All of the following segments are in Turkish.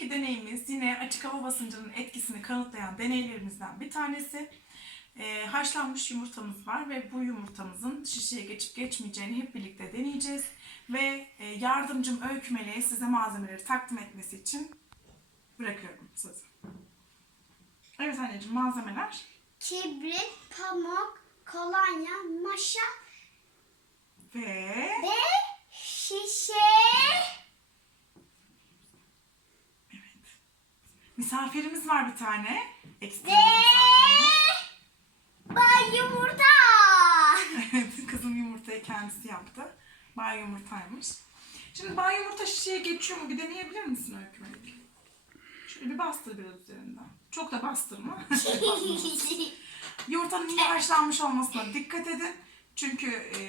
Şimdiki deneyimiz yine açık hava basıncının etkisini kanıtlayan deneylerimizden bir tanesi. Ee, haşlanmış yumurtamız var ve bu yumurtamızın şişeye geçip geçmeyeceğini hep birlikte deneyeceğiz. Ve e, yardımcım Öykü Meleğe size malzemeleri takdim etmesi için bırakıyorum sözü. Evet anneciğim malzemeler. Kibrit, pamuk, kolonya, maşa Ve ve şişe. evet. Misafirimiz var bir tane. Ekstra Ve bay yumurta. Evet, kızım yumurtayı kendisi yaptı. Bay yumurtaymış. Şimdi bay yumurta şişeye geçiyor mu? Bir deneyebilir misin Öykü Melek? Şöyle bir bastır biraz üzerinden. Çok da bastırma. Yumurtanın iyi haşlanmış olmasına dikkat edin. Çünkü e,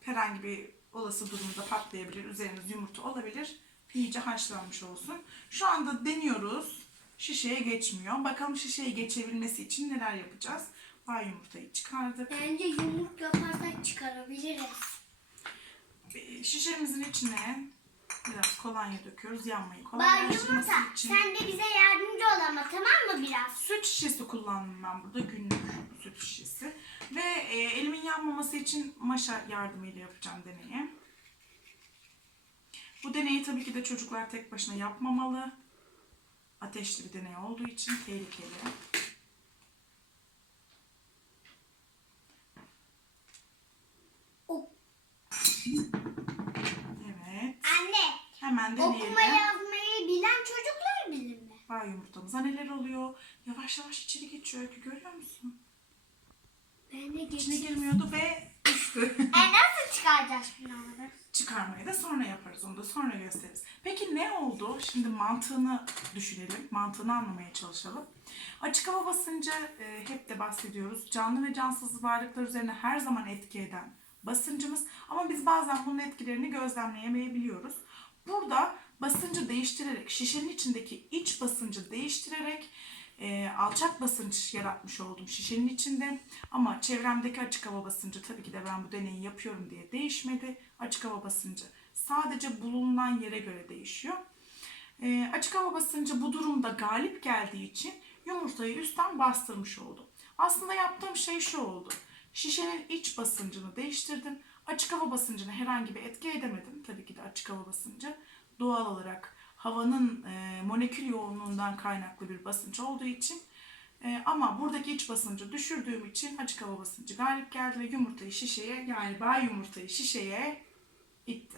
herhangi bir olası durumda patlayabilir. Üzeriniz yumurta olabilir. İyice haşlanmış olsun. Şu anda deniyoruz. Şişeye geçmiyor. Bakalım şişeye geçebilmesi için neler yapacağız. Bay yumurtayı çıkardık. Bence yumruk yaparsak çıkarabiliriz. E, Şişemizin içine biraz kolonya döküyoruz. Yanmayı kolaylaştırması yumurta için. sen de bize yardımcı ol ama tamam mı biraz? Süt şişesi kullandım ben burada. Günlük süt şişesi. Ve e, elimin yanmaması için maşa yardımıyla yapacağım deneyi. Bu deneyi tabii ki de çocuklar tek başına yapmamalı. Ateşli bir deney olduğu için tehlikeli. Evet. Anne Hemen deneyelim. okuma yazmayı bilen çocuklar bilir mi? Vay yumurtamıza neler oluyor? Yavaş yavaş içeri geçiyor Öykü görüyor musun? Ben de İçine geçeyim. girmiyordu ve düştü. E nasıl çıkaracağız bunları? çıkarmayı da sonra yaparız. Onu da sonra gösteririz. Peki ne oldu? Şimdi mantığını düşünelim. Mantığını anlamaya çalışalım. Açık hava basıncı e, hep de bahsediyoruz. Canlı ve cansız varlıklar üzerine her zaman etki eden basıncımız. Ama biz bazen bunun etkilerini gözlemleyemeyebiliyoruz. Burada basıncı değiştirerek, şişenin içindeki iç basıncı değiştirerek e, alçak basınç yaratmış oldum şişenin içinde. Ama çevremdeki açık hava basıncı tabii ki de ben bu deneyi yapıyorum diye değişmedi. Açık hava basıncı sadece bulunan yere göre değişiyor. E, açık hava basıncı bu durumda galip geldiği için yumurtayı üstten bastırmış oldum. Aslında yaptığım şey şu oldu. Şişenin iç basıncını değiştirdim. Açık hava basıncına herhangi bir etki edemedim. Tabii ki de açık hava basıncı doğal olarak havanın e, molekül yoğunluğundan kaynaklı bir basınç olduğu için e, ama buradaki iç basıncı düşürdüğüm için açık hava basıncı galip geldi ve yumurtayı şişeye yani bay yumurtayı şişeye itti.